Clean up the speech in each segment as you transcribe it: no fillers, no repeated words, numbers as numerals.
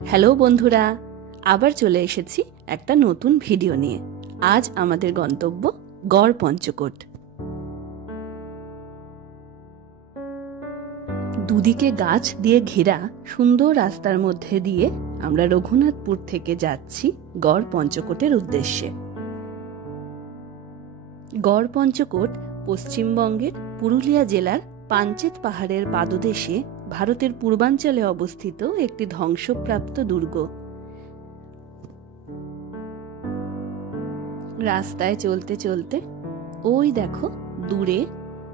Hello বন্ধুরা, আবার চলে এসেছি একটা নতুন ভিডিও নিয়ে। আজ আমাদের গন্তব্য গড় পঞ্চকোট। দুদিকে গাছ দিয়ে ঘেরা সুন্দর রাস্তার মধ্যে দিয়ে আমরা রঘুনাথপুর থেকে যাচ্ছি গড় পঞ্চকোটের উদ্দেশ্যে। গড় পঞ্চকোট পশ্চিমবঙ্গের পুরুলিয়া জেলার পাঞ্চেত পাহাড়ের পাদদেশে ভারতের পূর্বাঞ্চলে অবস্থিত একটি ধ্বংসপ্রাপ্ত দুর্গ। রাস্তায় চলতে চলতে ওই দেখো দূরে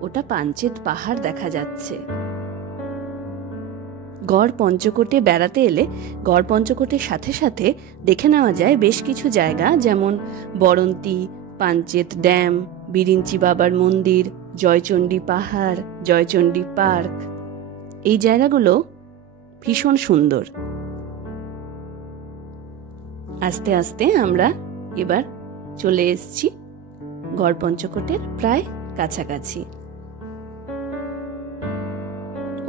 ওটা পাঞ্চেত পাহাড় দেখা যাচ্ছে। গড় পঞ্চকোটে বেড়াতে এলে গড় পঞ্চকোটের সাথে সাথে দেখে নেওয়া যায় বেশ কিছু জায়গা, যেমন বরন্তী, পাঞ্চেত ড্যাম, বিরিঞ্চি বাবার মন্দির, জয়চণ্ডী পাহাড়, জয়চণ্ডী পার্ক। এই জায়গাগুলো ভীষণ সুন্দর। আস্তে আস্তে আমরা এবার চলে এসেছি গড় পঞ্চকোটের প্রায় কাছাকাছি।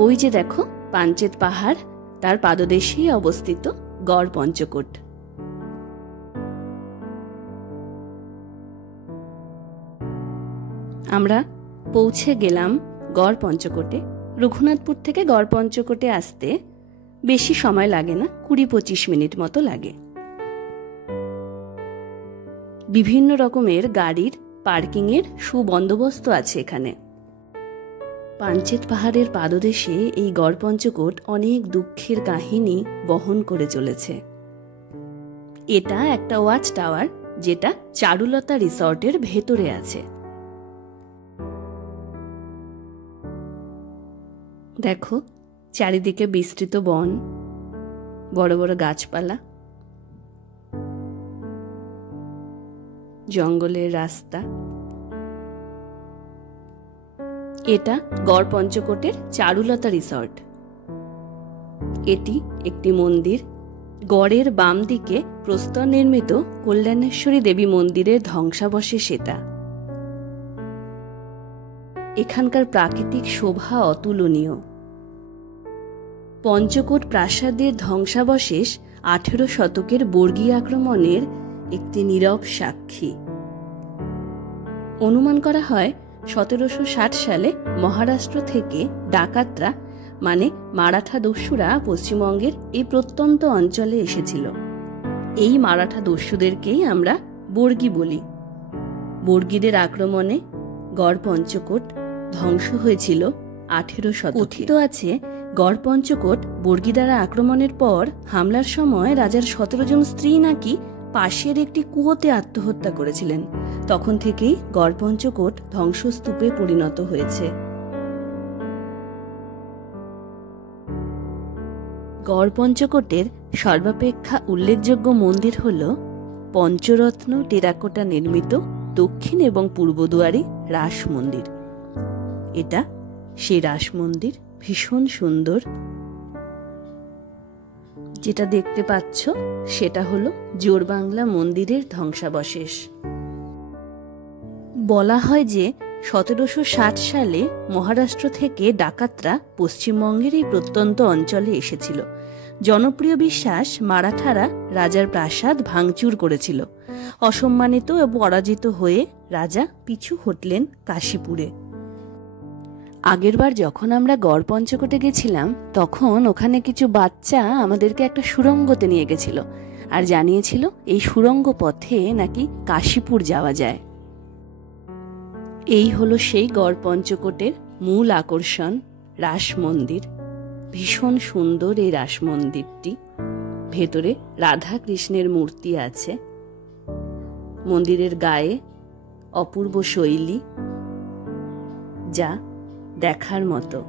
ওই যে দেখো পাঞ্চেত পাহাড়, তার পাদদেশেই অবস্থিত গড় পঞ্চকোট। আমরা পৌঁছে গেলাম গড় পঞ্চকোটে। রঘুনাথপুর থেকে গড় পঞ্চকোটে আসতে বেশি সময় লাগে না, 20-25 মিনিট মতো লাগে। বিভিন্ন রকমের গাড়ির পার্কিংয়ের সুবন্দোবস্ত আছে এখানে। পাঞ্চেত পাহাড়ের পাদদেশে এই গড় পঞ্চকোট অনেক দুঃখের কাহিনী বহন করে চলেছে। এটা একটা ওয়াচ টাওয়ার, যেটা চারুলতা রিসর্টের ভেতরে আছে। দেখো চারিদিকে বিস্তৃত বন, বড় বড় গাছপালা, জঙ্গলের রাস্তা। এটা গড় পঞ্চকোটের চারুলতা রিসর্ট। এটি একটি মন্দির। গড়ের বাম দিকে প্রস্তর নির্মিত কল্যাণেশ্বরী দেবী মন্দিরের ধ্বংসাবশেষ এটা। এখানকার প্রাকৃতিক শোভা অতুলনীয়। পঞ্চকোট প্রাসাদের ধ্বংসাবশেষ 18 শতকের বর্গী আক্রমণের একটি নীরব সাক্ষী। অনুমান করা হয় 1760 সালে মহারাষ্ট্র থেকে ডাকাতরা মানে মারাঠা দস্যুরা পশ্চিমবঙ্গের এই প্রত্যন্ত অঞ্চলে এসেছিল। এই মারাঠা দস্যুদেরকেই আমরা বর্গী বলি। বর্গীদের আক্রমণে গড় পঞ্চকোট ধ্বংস হয়েছিল 18 শতকে। কথিত আছে গড় পঞ্চকোট বর্গী দ্বারা আক্রমণের পর হামলার সময় রাজার 17 জন স্ত্রী নাকি পাশের একটি কুয়োতে আত্মহত্যা করেছিলেন। তখন থেকেই গড় পঞ্চকোট ধ্বংসস্তূপে পরিণত হয়েছে। গড় পঞ্চকোটের সর্বাপেক্ষা উল্লেখযোগ্য মন্দির হল পঞ্চরত্ন টেরাকোটা নির্মিত দক্ষিণ এবং পূর্ব দুয়ারে রাস মন্দির। এটা সেই রাস মন্দির, ভীষণ সুন্দর। যেটা দেখতে পাচ্ছ সেটা হলো জোরবাংলা মন্দিরের ধ্বংসাবশেষ। বলা হয় যে 1760 সালে মহারাষ্ট্র থেকে ডাকাতরা পশ্চিমবঙ্গের এই প্রত্যন্ত অঞ্চলে এসেছিল। জনপ্রিয় বিশ্বাস, মারাঠারা রাজার প্রাসাদ ভাঙচুর করেছিল। অসম্মানিত ও পরাজিত হয়ে রাজা পিছু হটলেন কাশীপুরে। আগেরবার যখন আমরা গড় পঞ্চকোটে গেছিলাম তখন ওখানে কিছু বাচ্চা আমাদেরকে একটা সুড়ঙ্গতে নিয়ে গেছিল আর জানিয়েছিল এই সুড়ঙ্গ পথে নাকি কাশীপুর যাওয়া যায়। এই হলো সেই গড় পঞ্চকোটের মূল আকর্ষণ, রাস মন্দির। ভীষণ সুন্দর এই রাস মন্দিরটি। ভেতরে রাধা কৃষ্ণের মূর্তি আছে। মন্দিরের গায়ে অপূর্ব শৈলী, যা দেখার মতো।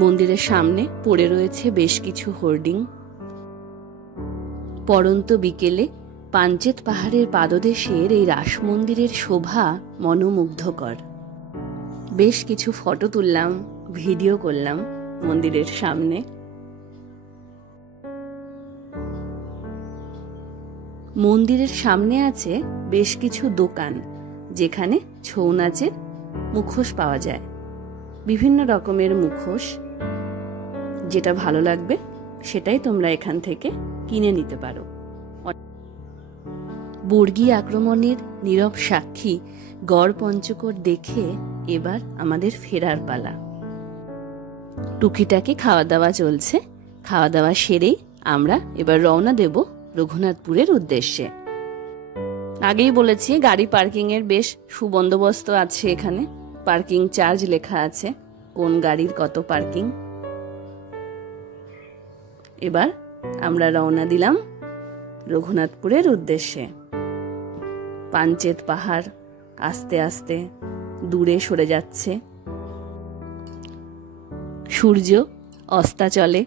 মন্দিরের সামনে পড়ে রয়েছে বেশ কিছু হোর্ডিং। পড়ন্ত বিকেলে পাঞ্চেত পাহাড়ের পাদদেশের এই রাস মন্দিরের শোভা মনোমুগ্ধকর। বেশ কিছু ফটো তুললাম, ভিডিও করলাম মন্দিরের সামনে। মন্দিরের সামনে আছে বেশ কিছু দোকান, যেখানে ছৌ নাচের মুখোশ পাওয়া যায়। বিভিন্ন রকমের মুখোশ, যেটা ভালো লাগবে সেটাই তোমরা এখান থেকে কিনে নিতে পারো। বর্গী আক্রমণের নীরব সাক্ষী গড় পঞ্চকোট দেখে এবার আমাদের ফেরার পালা। টুকিটাকি খাওয়া দাওয়া চলছে। খাওয়া দাওয়া সেরেই আমরা এবার রওনা দেব রঘুনাথপুরের উদ্দেশ্যে। আগেই বলেছি গাড়ি পার্কিং এর বেশ সুবন্দোবস্ত আছে। এখানে পার্কিং চার্জ লেখা আছে, কোন গাড়ির কত পার্কিং। এবার আমরা রওনা দিলাম রঘুনাথপুরের উদ্দেশ্যে। পাঞ্চেত পাহাড় আস্তে আস্তে দূরে সরে যাচ্ছে, সূর্য অস্তাচলে।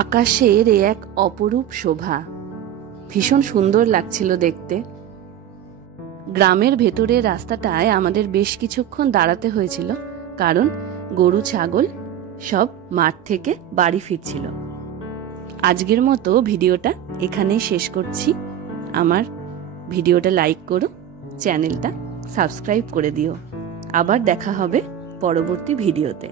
আকাশের এক অপরূপ শোভা, ভীষণ সুন্দর লাগছিল দেখতে। গ্রামের ভেতরের রাস্তাটায় আমাদের বেশ কিছুক্ষণ দাঁড়াতে হয়েছিল, কারণ গরু ছাগল সব মাঠ থেকে বাড়ি ফিরছিল। আজকের মতো ভিডিওটা এখানেই শেষ করছি। আমার ভিডিওটা লাইক করো, চ্যানেলটা সাবস্ক্রাইব করে দিও। আবার দেখা হবে পরবর্তী ভিডিওতে।